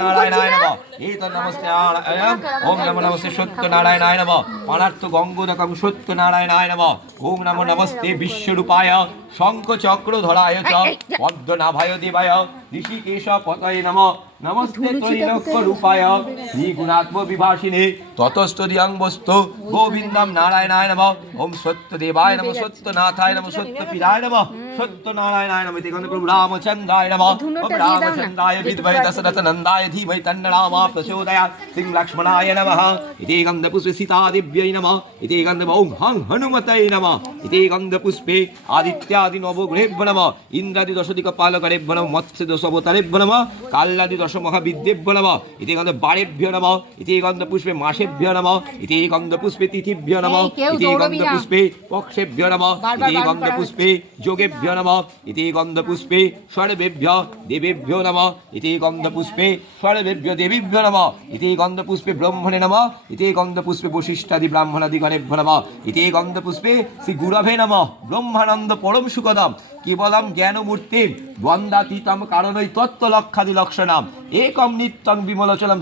নারায়ণায় নমঃ এত নমস্তে নারায়ণ ওম নমো নমস্তে সত্য নারায়ণায় নমঃ পানার্থ গঙ্গোদকং সত্য নারায়ণায় নমঃ ওম নমো নমস্তে বিশ্বরূপায় শঙ্খ চক্র ধরায় চ পদ্মনাভায় দেবায় ঋষিকেশ পতয়ে নমঃ নমস্তে ত্রৈলোক্য রূপায় শ্রীগুণাত্ম বিভাসিনে ততস্তদিয়ং বস্তু গোবিন্দম নারায়ণায় নমঃ ওম সত্যদেবায় নমঃ সত্যনাথায় নমঃ সত্যপীরায় নমঃ সত্যনারায়ণায় নমঃ ইতি গন্ধ প্রভু রামচন্দ্রায় নমঃ ওম রামচন্দ্রায় বিদ্মহে দশরথ নন্দায় ধীমহি তন্ন রামা প্রচোদয়াৎ শ্রী লক্ষ্মণায় নমঃ ইতি গন্ধ পুষ্পে সীতা দেব্যৈ নমঃ ইতি গন্ধ ওম হং হনুমতয়ে নমঃ ইতি গন্ধ পুষ্পে আদিত্যাদি নবগ্রহেভ্যো নমঃ ইন্দ্রাদি দশদিকপালকরেভ্যো নমঃ মৎস্য দশবতারেভ্যো নমঃ কাল্যাদি দশ মহাবিদ্যেভ্যো নমঃ ইতি গন্ধ বারেভ্যো নমঃ ইতি গন্ধ পুষ্পে মাসেভ্যো নমঃ ইতি গন্ধ পুষ্পে তিথিভ্যো নমঃ ইতি গন্ধ পুষ্পে পক্ষেভ্যো নমঃ ইতি গন্ধ পুষ্পে যোগেভ্যো নমঃ ইতি গন্ধ পুষ্পে সর্বেভ্যো দেবেভ্যো নমঃ ইতি গন্ধ পুষ্পে সর্বেভ্যো দেবীভ্যো নমঃ ইতি গন্ধ পুষ্পে ব্রহ্মণে নমঃ ইতি গন্ধ পুষ্পে বশিষ্ঠাদি ব্রাহ্মণাদিগণেভ্যো নমঃ ইতি গন্ধ পুষ্পে শ্রী গুরভে নমঃ ব্রহ্মানন্দ পরম সুখদম কেবলম জ্ঞানমূর্তিম দ্বন্দ্বাতীতম কারণৈ তত্ত্বলক্ষাদি লক্ষণাম একম নিত্যং বিমলোচনম